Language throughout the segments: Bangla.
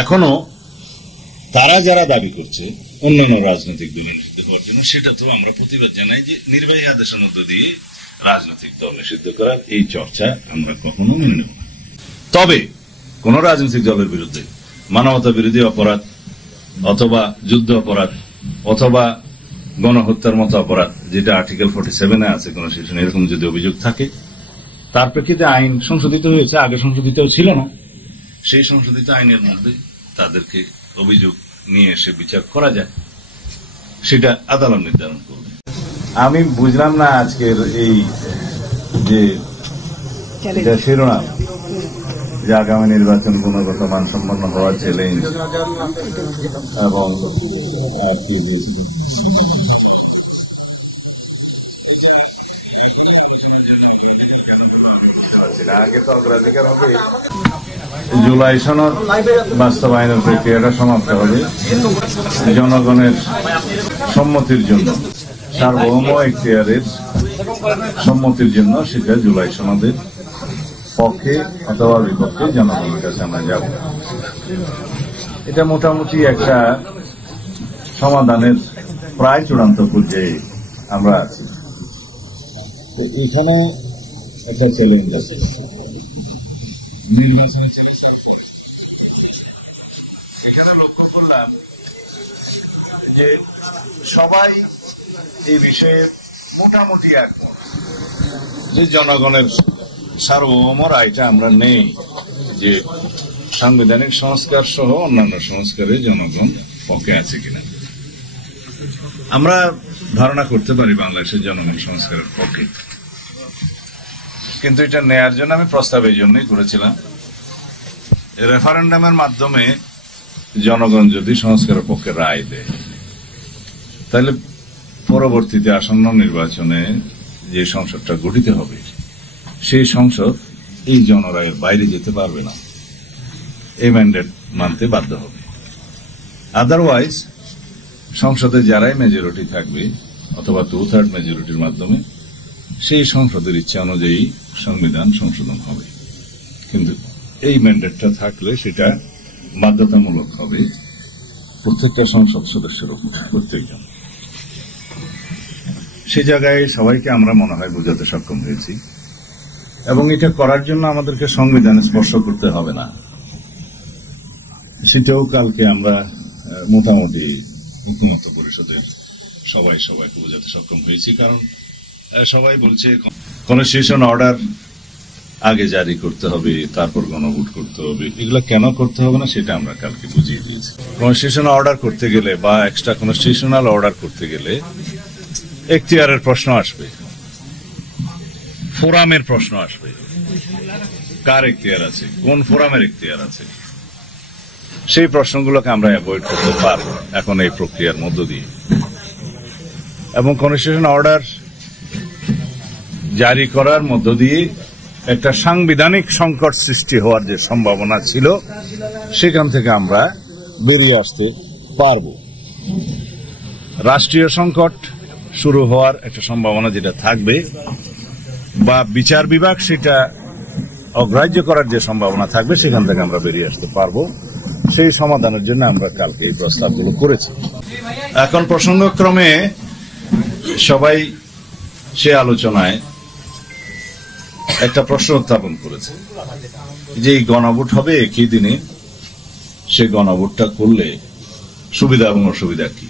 এখনো তারা যারা দাবি করছে অন্যান্য রাজনৈতিক দল নিষিদ্ধ হওয়ার জন্য, সেটা তো আমরা প্রতিবাদ জানাই যে নির্বাহী আদেশের মধ্য দিয়ে রাজনৈতিক দল নিষিদ্ধ করার এই চর্চা আমরা কখনো মেনে নেব না। তবে কোন রাজনৈতিক দলের বিরুদ্ধে মানবতা বিরোধী অপরাধ অথবা যুদ্ধ অপরাধ অথবা গণহত্যার মতো অপরাধ, যেটা আর্টিকেল 47-এ আছে কনস্টিটিউশন, এরকম যদি অভিযোগ থাকে, তার প্রেক্ষিতে আইন সংশোধিত হয়েছে, আগে সংশোধিতও ছিল না, সেই সংশোধিত আইনের মধ্যে তাদেরকে অভিযোগ নিয়ে এসে বিচার করা যায়, সেটা আদালত নির্ধারণ করবে। আমি বুঝলাম না আজকের এই যে শিরোনাম যে আগামী নির্বাচন গুণগত মানসম্পন্ন হওয়ার চ্যালেঞ্জ এবং জুলাই সনদ বাস্তবায়নের প্রক্রিয়াটা সমাপ্ত হবে জনগণের সম্মতির জন্য, সার্বভৌম এখতিয়ারের সম্মতির জন্য, সেটা জুলাই সনদের পক্ষে অথবা বিপক্ষে জনগণের কাছে আমরা যাব। এটা মোটামুটি একটা সমাধানের প্রায় চূড়ান্ত পর্যায়ে আমরা আছি। তো এখানে একটা চ্যালেঞ্জ আছে, যে সবাই এই বিষয়ে মোটামুটি একমত যে জনগণের সার্বভৌম রায়টা আমরা নেই, যে সাংবিধানিক সংস্কার সহ অন্যান্য সংস্কারে জনগণ পক্ষে আছে কিনা। আমরা ধারণা করতে পারি বাংলাদেশের জনগণ সংস্কারের পক্ষে, কিন্তু এটা নেয়ার জন্য আমি প্রস্তাব এই জন্যই করেছিলাম, রেফারেন্ডামের মাধ্যমে জনগণ যদি সংস্কারের পক্ষে রায় দেয়, তাহলে পরবর্তীতে আসন্ন নির্বাচনে যে সংসদটা গঠিত হবে, সেই সংসদ এই জনরায়ের বাইরে যেতে পারবে না, এই ম্যান্ডেট মানতে বাধ্য হবে। আদারওয়াইজ সংসদে যারাই মেজরিটি থাকবে অথবা 2/3 মেজরিটির মাধ্যমে সেই সংসদের ইচ্ছা অনুযায়ী সংবিধান সংশোধন হবে, কিন্তু এই ম্যান্ডেটটা থাকলে সেটা বাধ্যতামূলক হবে প্রত্যেকটা সংসদ সদস্যের উপর, প্রত্যেকজন। সে জায়গায় সবাইকে আমরা মনে হয় বোঝাতে সক্ষম হয়েছি, এবং এটা করার জন্য আমাদেরকে সংবিধান স্পর্শ করতে হবে না, সেটাও কালকে আমরা মোটামুটি ঐকমত্য পরিষদের সবাইকে বোঝাতে সক্ষম হয়েছি। কারণ সবাই বলছে কনস্টিটিউশন অর্ডার আগে জারি করতে হবে, তারপর গণভোট করতে হবে। এগুলো কেন করতে হবে না সেটা আমরা কালকে বুঝিয়ে দিয়েছি। কনস্টিটিউশন অর্ডার করতে গেলে বা এক্সট্রা কনস্টিটিউশনাল অর্ডার করতে গেলে এখতিয়ারের প্রশ্ন আসবে, ফোরামের প্রশ্ন আসবে, কার এখতিয়ার আছে, কোন ফোরামের এখতিয়ার আছে, সেই প্রশ্নগুলোকে আমরা অ্যাভয়েড করতে পারব এখন এই প্রক্রিয়ার মধ্য দিয়ে। এবং কনস্টিটিউশন অর্ডার জারি করার মধ্য দিয়ে একটা সাংবিধানিক সংকট সৃষ্টি হওয়ার যে সম্ভাবনা ছিল, সেখান থেকে আমরা বেরিয়ে আসতে পারব। রাষ্ট্রীয় সংকট শুরু হওয়ার একটা সম্ভাবনা যেটা থাকবে, বা বিচার বিভাগ সেটা অগ্রাহ্য করার যে সম্ভাবনা থাকবে, সেখান থেকে আমরা বেরিয়ে আসতে পারব। সেই সমাধানের জন্য আমরা কালকে এই প্রস্তাবগুলো করেছি। এখন প্রসঙ্গক্রমে সবাই সে আলোচনায় একটা প্রশ্ন উত্থাপন করেছে যে এই গণভোট হবে একই দিনে, সে গণভোটটা করলে সুবিধা এবং অসুবিধা কি।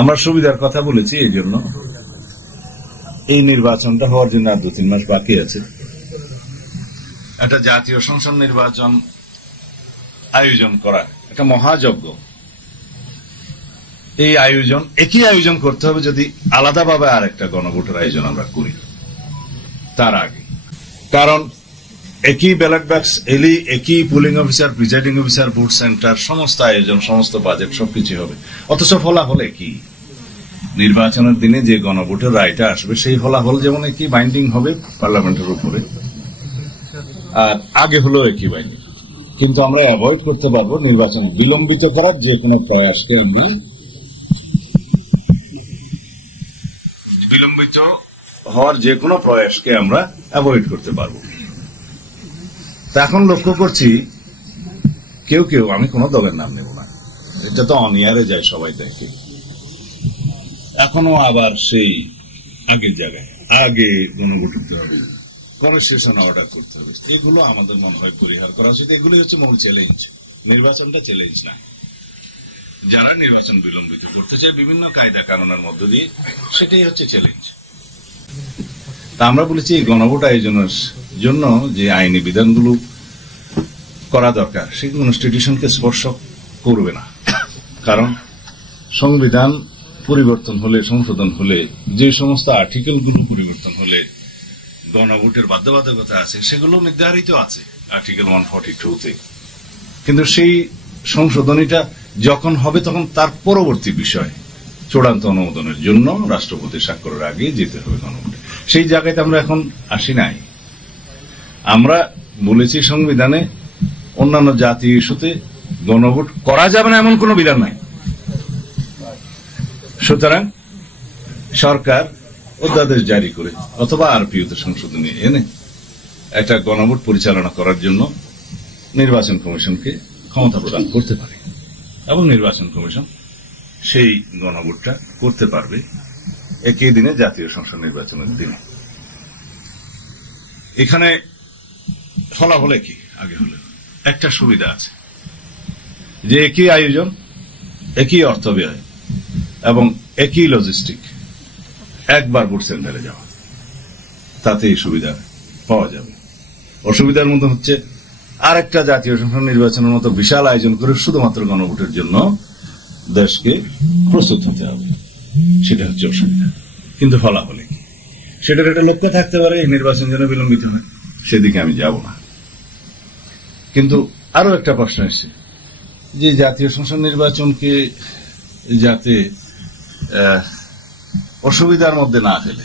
আমরা সুবিধার কথা বলেছি এই জন্য, এই নির্বাচনটা হওয়ার জন্য আর 2-3 মাস বাকি আছে। একটা জাতীয় সংসদ নির্বাচন আয়োজন করা একটা মহাযজ্ঞ। এই আয়োজন একই আয়োজন করতে হবে যদি আলাদাভাবে আর একটা গণভোটের আয়োজন আমরা করি তার আগে। কারণ একই ব্যালট বাক্স এলি, একই pulling officer, presiding officer, vote centre, সমস্ত আয়োজন, সমস্ত বাজেট সবকিছু হবে, অথচ ফলাফল একই। নির্বাচনের দিনে যে গণভোটের রায়টা আসবে সেই ফলাফল যেমন একই বাইন্ডিং হবে পার্লামেন্টের উপরে, আর আগে হলো একই বাইন্ডিং। কিন্তু আমরা অ্যাভয়েড করতে পারবো নির্বাচন বিলম্বিত করার যে কোনো প্রয়াসকে, আমরা বিলম্বিত হওয়ার যে কোনো প্রয়াসকে আমরা অ্যাভয়েড করতে পারবো। তা এখন লক্ষ্য করছি কেউ কেউ, আমি কোন দলের নাম নেব না, এটা তো অনিয়ারে যায়, সবাই দেখে, এখনো আবার সেই আগের জায়গায় আগে গণভোট দিতে হবে, কনস্টিটিউশন অর্ডার করতে হবে, এগুলো আমাদের মনে হয় পরিহার করা উচিত। এগুলো হচ্ছে মূল চ্যালেঞ্জ। নির্বাচনটা চ্যালেঞ্জ না। যারা নির্বাচন বিলম্বিত করতে চায় বিভিন্ন কায়দা কানুনের মধ্য দিয়ে, সেটাই হচ্ছে চ্যালেঞ্জ। তা আমরা বলেছি এই গণভোট আয়োজনের জন্য যে আইনি বিধানগুলো করা দরকার, সেই কনস্টিটিউশনকে স্পর্শ করবে না। কারণ সংবিধান পরিবর্তন হলে, সংশোধন হলে, যে সমস্ত আর্টিকেলগুলো পরিবর্তন হলে গণভোটের বাধ্যবাধকতা আছে, সেগুলো নির্ধারিত আছে আর্টিকেল 142-তে। কিন্তু সেই সংশোধনীটা যখন হবে তখন তার পরবর্তী বিষয় চূড়ান্ত অনুমোদনের জন্য রাষ্ট্রপতি স্বাক্ষরের আগে যেতে হবে গণভোটে। সেই জায়গায় আমরা এখন আসি নাই। আমরা বলেছি সংবিধানে অন্যান্য জাতীয় ইস্যুতে গণভোট করা যাবে না এমন কোন বিধান নাই। সুতরাং সরকার অধ্যাদেশ জারি করে অথবা আরপিওতে সংশোধনী এনে একটা গণভোট পরিচালনা করার জন্য নির্বাচন কমিশনকে ক্ষমতা প্রদান করতে পারে এবং নির্বাচন কমিশন সেই গণভোটটা করতে পারবে একই দিনে, জাতীয় সংসদ নির্বাচনের দিনে। এখানে ফলাফল কি আগে হলে একটা সুবিধা আছে যে একই আয়োজন, একই অর্থ ব্যয় এবং একই লজিস্টিক, একবার ভোট সেন্টারে যাওয়া, তাতে এই সুবিধা পাওয়া যাবে। অসুবিধার মধ্যে হচ্ছে আরেকটা জাতীয় সংসদ নির্বাচনের মতো বিশাল আয়োজন করে শুধুমাত্র গণভোটের জন্য দেশকে প্রস্তুত হতে হবে, সেটা হচ্ছে অসুবিধা। কিন্তু ফলাফলে কি সেটার একটা লক্ষ্য থাকতে পারে, এই নির্বাচন যেন বিলম্বিত হয়, সেদিকে আমি যাব না। কিন্তু আরো একটা প্রশ্ন এসছে যে জাতীয় সংসদ নির্বাচনকে যাতে অসুবিধার মধ্যে না ফেলে,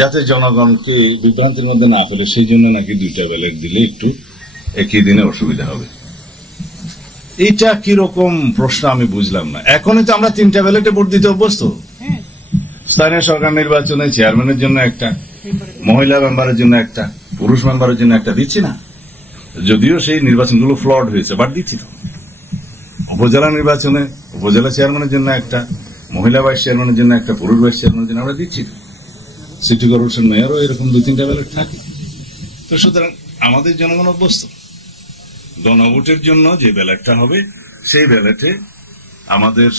যাতে জনগণকে বিভ্রান্তির মধ্যে না ফেলে, সেই জন্য নাকি 2টা ব্যালট দিলে একটু একই দিনে অসুবিধা হবে। এইটা কিরকম প্রশ্ন আমি বুঝলাম না। এখনই তো আমরা 3টা ব্যালটে ভোট দিতে অভ্যস্ত। স্থানীয় সরকার নির্বাচনে চেয়ারম্যানের জন্য একটা, মহিলা মেম্বারের জন্য একটা, পুরুষ মেম্বারের জন্য একটা দিচ্ছি না, যদিও সেই নির্বাচনগুলো ফ্লড হয়েছে, বাট দিচ্ছি তো। উপজেলা নির্বাচনে উপজেলা চেয়ারম্যানের জন্য একটা, মহিলা ভাইস চেয়ারম্যানের জন্য একটা, পুরুষ ভাইস চেয়ারম্যানের জন্য আমরা দিচ্ছি তো। সিটি কর্পোরেশন মেয়রও এরকম 2-3টা ব্যালট থাকে। তো সুতরাং আমাদের জনগণ অভ্যস্ত। গণভোটের জন্য যে ব্যালটটা হবে সেই ব্যালটে আমাদের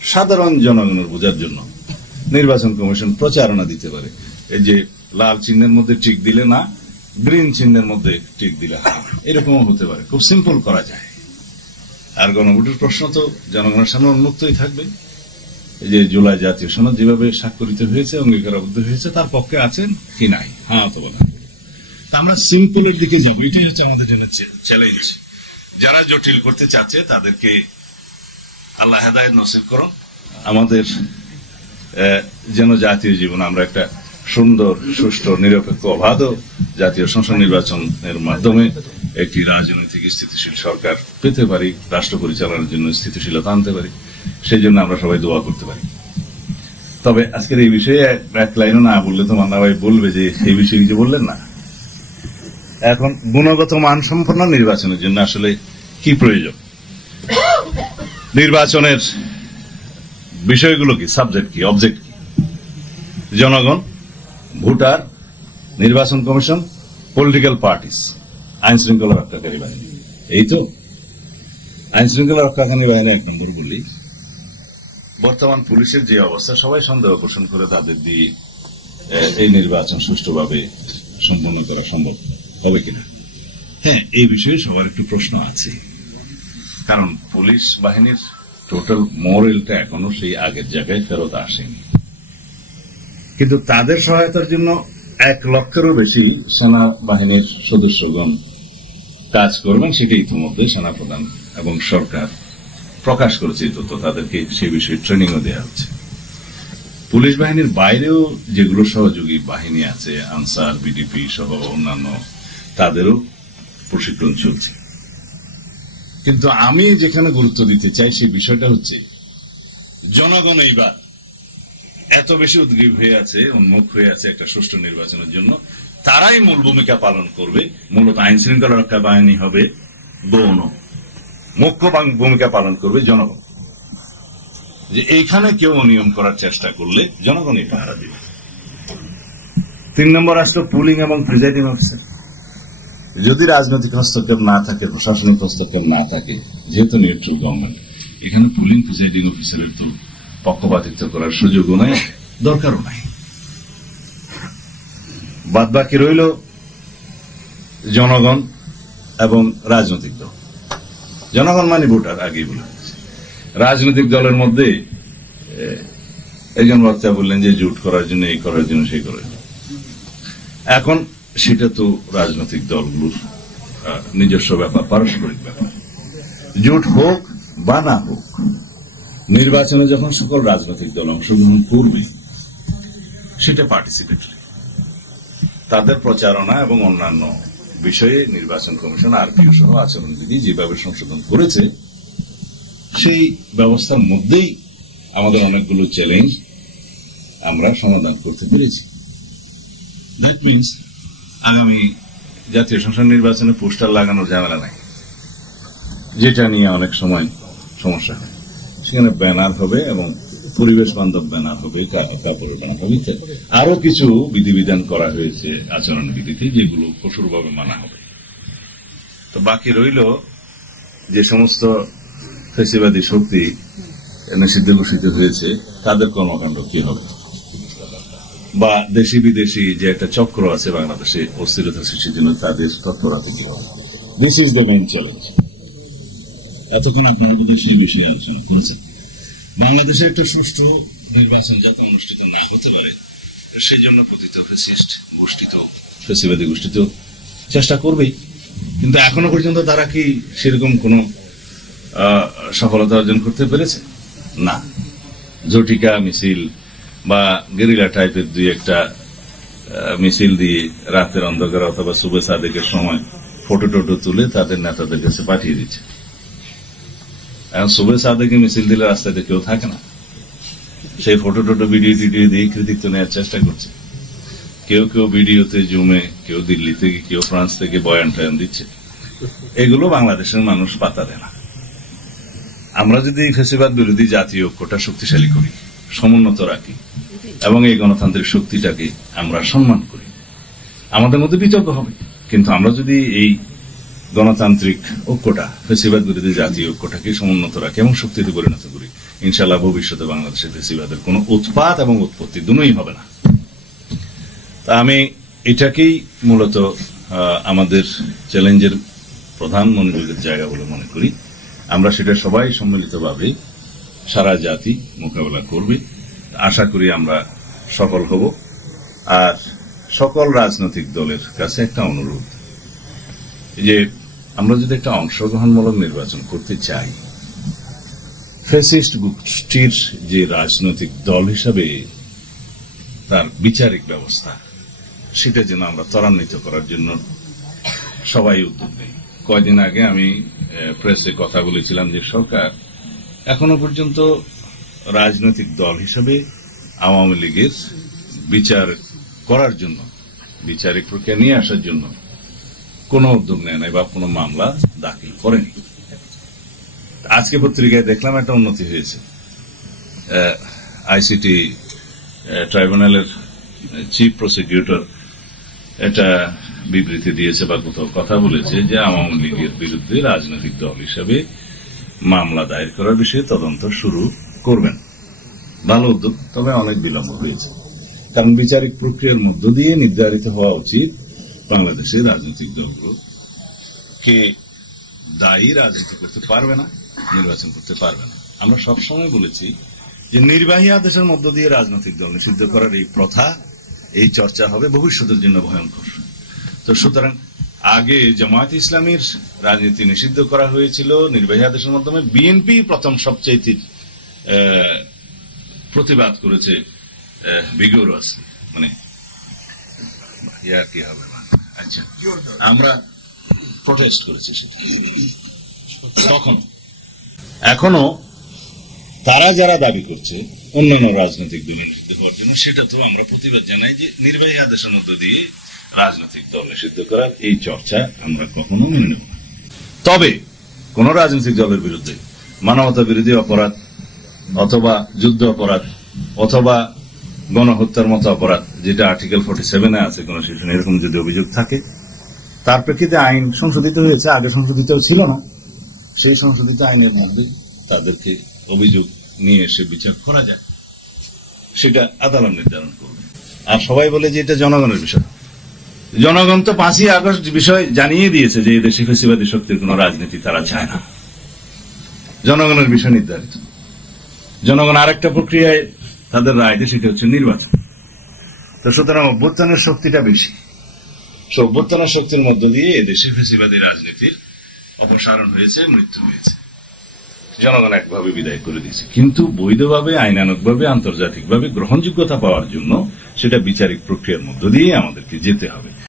সাধারণ জনগণের বোঝার জন্য নির্বাচন কমিশন প্রচারণা দিতে পারে। এই যে লাল চিহ্নের মধ্যে টিক দিলে না, গ্রিন চিহ্নের মধ্যে টিক দিলে হ্যাঁ, এরকমও হতে পারে। খুব সিম্পল করা যায়। আর গণভোটের প্রশ্ন তো জনগণের সামনে উন্মুক্তই থাকবে। এই যে জুলাই জাতীয় সনদ যেভাবে স্বাক্ষরিত হয়েছে, অঙ্গীকারাবদ্ধ হয়েছে, তার পক্ষে আছেন কি নাই, হ্যাঁ অথবা না। আমরা সিম্পলের দিকে যাবো, এটাই হচ্ছে আমাদের জন্য চ্যালেঞ্জ। যারা জটিল করতে চাচ্ছে তাদেরকে আল্লাহ হেদায়েত নসিব করুন। আমাদের যেন জাতীয় জীবন আমরা একটা সুন্দর, সুষ্ঠু, নিরপেক্ষ, অবাধ জাতীয় সংসদ নির্বাচনের মাধ্যমে একটি রাজনৈতিক স্থিতিশীল সরকার পেতে পারি, রাষ্ট্র পরিচালনার জন্য স্থিতিশীলতা আনতে পারি, সেই জন্য আমরা সবাই দোয়া করতে পারি। তবে আজকের এই বিষয়ে এক লাইনও না বললে তো মান্না ভাই বলবে যে এই বিষয়ে কিছু বললেন না। এখন গুণগত মানসম্পন্ন নির্বাচনের জন্য আসলে কি প্রয়োজন, নির্বাচনের বিষয়গুলো কি, সাবজেক্ট কি, অবজেক্ট কি? জনগণ, ভোটার, নির্বাচন কমিশন, পলিটিক্যাল পার্টিস, আইন শৃঙ্খলা রক্ষাকারী বাহিনী। এই তো আইন শৃঙ্খলা রক্ষাকারী বাহিনী 1 নম্বর বলি। বর্তমান পুলিশের যে অবস্থা, সবাই সন্দেহ পোষণ করে তাদের দিয়ে এই নির্বাচন সুষ্ঠুভাবে সম্পন্ন করা সম্ভব হবে কিনা। হ্যাঁ, এই বিষয়ে সবার একটু প্রশ্ন আছে, কারণ পুলিশ বাহিনীর টোটাল মোরালটা এখনো সেই আগের জায়গায় ফেরত আসেনি। কিন্তু তাদের সহায়তার জন্য 1 লক্ষেরও বেশি সেনা বাহিনীর সদস্যগণ কাজ করবেন, সেটা ইতিমধ্যে সেনাপ্রধান এবং সরকার প্রকাশ করেছে। তো তাদেরকে সেই বিষয়ে ট্রেনিংও দেওয়া হচ্ছে। পুলিশ বাহিনীর বাইরেও যেগুলো সহযোগী বাহিনী আছে, আনসার, বিডিপি সহ অন্যান্য, তাদেরও প্রশিক্ষণ চলছে। কিন্তু আমি যেখানে গুরুত্ব দিতে চাই সেই বিষয়টা হচ্ছে জনগণ এইবার এত বেশি উদ্গ্রীব হয়ে আছে, উন্মুখ হয়ে আছে একটা সুষ্ঠু নির্বাচনের জন্য। তারাই মূল ভূমিকা পালন করবে। মূলত আইন শৃঙ্খলা রক্ষা বাহিনী হবে গৌণ, মুখ্য ভূমিকা পালন করবে জনগণ। যে এইখানে কেউ অনিয়ম করার চেষ্টা করলে জনগণই পাহারা দিবে। 3 নম্বর আসলো পুলিং এবং প্রিজাইডিং অফিসার। যদি রাজনৈতিক হস্তক্ষেপ না থাকে, প্রশাসনিক হস্তক্ষেপ না থাকে, যেহেতু নিউট্রাল গভর্নমেন্ট, এখানে পুলিং প্রিজাইডিং অফিসারের তো পক্ষপাতিত্ব করার সুযোগও নাই, দরকারও নাই। বাদ বাকি রইল জনগণ এবং রাজনৈতিক দল। জনগণ মানে ভোটার, আগেই বলে রাজনৈতিক দলের মধ্যে একজন বক্তা বললেন যে জোট করার জন্য, এই করার জন্য, সেই করার জন্য। এখন সেটা তো রাজনৈতিক দলগুলোর নিজস্ব ব্যাপার, পারস্পরিক ব্যাপার। জোট হোক বা না হোক, নির্বাচনে যখন সকল রাজনৈতিক দল অংশগ্রহণ করবে সেটা পার্টিসিপেটরি। তাদের প্রচারণা এবং অন্যান্য বিষয়ে নির্বাচন কমিশন আরপিও সহ আচরণবিধি যেভাবে সংশোধন করেছে, সেই ব্যবস্থার মধ্যেই আমাদের অনেকগুলো চ্যালেঞ্জ আমরা সমাধান করতে পেরেছি। দ্যাট মিনস আগামী জাতীয় সংসদ নির্বাচনে পোস্টার লাগানোর ঝামেলা নাই, যেটা নিয়ে অনেক সময় সমস্যা হয়। সেখানে ব্যানার হবে এবং পরিবেশ বান্ধব ব্যানার হবে, কাপড়ের ব্যানার হবে ইত্যাদি। আরো কিছু বিধিবিধান করা হয়েছে আচরণ বিধিতে, যেগুলো কঠোরভাবে মানা হবে। তো বাকি রইল যে সমস্ত ফ্যাসিবাদী শক্তি নিষিদ্ধ ঘোষিত হয়েছে তাদের কর্মকাণ্ড কি হবে, বা দেশি বিদেশি যে একটা চক্র আছে বাংলাদেশে অস্থিরতা সৃষ্টির জন্য তাদের তৎপরতা কি হবে। This is the main challenge. এতক্ষণ আপনারা বোধহয় সেই বিষয়ে আলোচনা করেছেন। বাংলাদেশে একটা সুষ্ঠু নির্বাচন যাতে অনুষ্ঠিত না হতে পারে, সেই জন্য পতিত ফ্যাসিস্ট গোষ্ঠী তো, ফ্যাসিবাদী গোষ্ঠী তো চেষ্টা করবেই। কিন্তু এখনো পর্যন্ত তারা কি সেরকম কোন সফলতা অর্জন করতে পেরেছে? না। ঝটিকা মিছিল বা গেরিলা টাইপের 2-1টা মিছিল দিয়ে রাতের অন্ধকার অথবা শুভে সাদেকের সময় ফটো টোটো তুলে তাদের নেতাদের কাছে পাঠিয়ে দিচ্ছে। এখন শুভে সাদেকে মিছিল দিলে রাস্তাতে কেউ থাকে না, সেই ফটো টোটো ভিডিও টিডিও দিয়ে কৃতিত্ব নেওয়ার চেষ্টা করছে। কেউ কেউ ভিডিওতে জুমে, কেউ দিল্লি থেকে, কেউ ফ্রান্স থেকে বয়ান টয়ান দিচ্ছে। এগুলো বাংলাদেশের মানুষ পাতা দেয় না। আমরা যদি ফ্যাসিবাদ বিরোধী জাতীয় ঐক্যটা শক্তিশালী করি, সমুন্নত রাখি এবং এই গণতান্ত্রিক শক্তিটাকে আমরা সম্মান করি, আমাদের মধ্যে বিতর্ক হবে। কিন্তু আমরা যদি এই গণতান্ত্রিক ঐক্যটা, ফ্যাসিবাদ বিরোধী জাতীয় ঐক্যটাকে সমুন্নত রাখি এবং শক্তিতে পরিণত করি, ইনশাআল্লাহ ভবিষ্যতে বাংলাদেশে ফ্যাসিবাদের কোন উৎপাত এবং উৎপত্তি দুটোই হবে না। তা আমি এটাকেই মূলত আমাদের চ্যালেঞ্জের প্রধান মনোযোগের জায়গা বলে মনে করি। আমরা সেটা সবাই সম্মিলিতভাবে সারা জাতি মোকাবেলা করবে। আশা করি আমরা সফল হব। আর সকল রাজনৈতিক দলের কাছে একটা অনুরোধ, যে আমরা যদি একটা অংশগ্রহণমূলক নির্বাচন করতে চাই, ফ্যাসিস্ট গোষ্ঠীর যে রাজনৈতিক দল হিসাবে তার বিচারিক ব্যবস্থা, সেটা যেন আমরা ত্বরান্বিত করার জন্য সবাই উদ্যোগ নেই। কয়দিন আগে আমি প্রেসে কথা বলেছিলাম যে সরকার এখনো পর্যন্ত রাজনৈতিক দল হিসাবে আওয়ামী লীগের বিচার করার জন্য, বিচারিক প্রক্রিয়া নিয়ে আসার জন্য কোনো উদ্যোগ নেয় নাই বা কোনো মামলা দাখিল করেনি। আজকে পত্রিকায় দেখলাম একটা উন্নতি হয়েছে। আইসিটি ট্রাইব্যুনালের চিফ প্রসিকিউটর এটা বিবৃতি দিয়েছে বা কোথাও কথা বলেছে যে আওয়ামী লীগের বিরুদ্ধে রাজনৈতিক দল হিসাবে মামলা দায়ের করার বিষয়ে তদন্ত শুরু করবেন। ভালো উদ্যোগ, তবে অনেক বিলম্ব হয়েছে। কারণ বিচারিক প্রক্রিয়ার মধ্য দিয়ে নির্ধারিত হওয়া উচিত বাংলাদেশের রাজনৈতিক দলগুলো কে দায়ী রাজনীতি করতে পারবে না, নির্বাচন করতে পারবে না। আমরা সবসময় বলেছি যে নির্বাহী আদেশের মধ্য দিয়ে রাজনৈতিক দল নিষিদ্ধ করার এই প্রথা, এই চর্চা হবে ভবিষ্যতের জন্য ভয়ঙ্কর। তো সুতরাং আগে জামায়াত ইসলামীর রাজনীতি নিষিদ্ধ করা হয়েছিল নির্বাহী আদেশের মাধ্যমে। বিএনপি প্রথম সবচেয়ে প্রতিবাদ করেছে ভিগোরাসলি, মানে কি হবে, আচ্ছা আমরা প্রটেস্ট করেছি সেটা তখন। এখনো তারা যারা দাবি করছে অন্যান্য রাজনৈতিক দল নিষিদ্ধ হওয়ার জন্য, সেটা তো আমরা প্রতিবাদ জানাই যে নির্বাহী আদেশের মধ্য দিয়ে রাজনৈতিক দল নিষিদ্ধ করার এই চর্চা আমরা কখনো মেনে নেব না। তবে কোন রাজনৈতিক দলের বিরুদ্ধে মানবতা বিরোধী অপরাধ অথবা যুদ্ধ অপরাধ অথবা গণহত্যার মতো অপরাধ, যেটা আর্টিকেল 47-এ আছে কোন সেকশন, এরকম যদি অভিযোগ থাকে, তার প্রেক্ষিতে আইন সংশোধিত হয়েছে, আগে সংশোধিত ছিল না, সেই সংশোধিত আইনের মধ্যে তাদেরকে অভিযোগ নিয়ে এসে বিচার করা যায়, সেটা আদালত নির্ধারণ করবে। আর সবাই বলে যে এটা জনগণের বিষয়। জনগণ তো 5ই আগস্ট বিষয় জানিয়ে দিয়েছে যে এই দেশে ফ্যাসিবাদী শক্তির কোন রাজনীতি তারা চায় না। জনগণের বিষয় নির্ধারিত। জনগণ আরেকটা প্রক্রিয়ায় তাদের রায় দেয়, সেটা হচ্ছে নির্বাচন। তো সুতরাং অভ্যুত্থানের শক্তিটা বেশি। অভ্যুত্থানের শক্তির মধ্য দিয়ে এদেশে ফ্যাসিবাদী রাজনীতির অপসারণ হয়েছে, মৃত্যু হয়েছে। জনগণ একভাবে বিদায় করে দিয়েছে, কিন্তু বৈধভাবে, আইনানুগভাবে, আন্তর্জাতিকভাবে গ্রহণযোগ্যতা পাওয়ার জন্য সেটা বিচারিক প্রক্রিয়ার মধ্য দিয়ে আমাদেরকে যেতে হবে।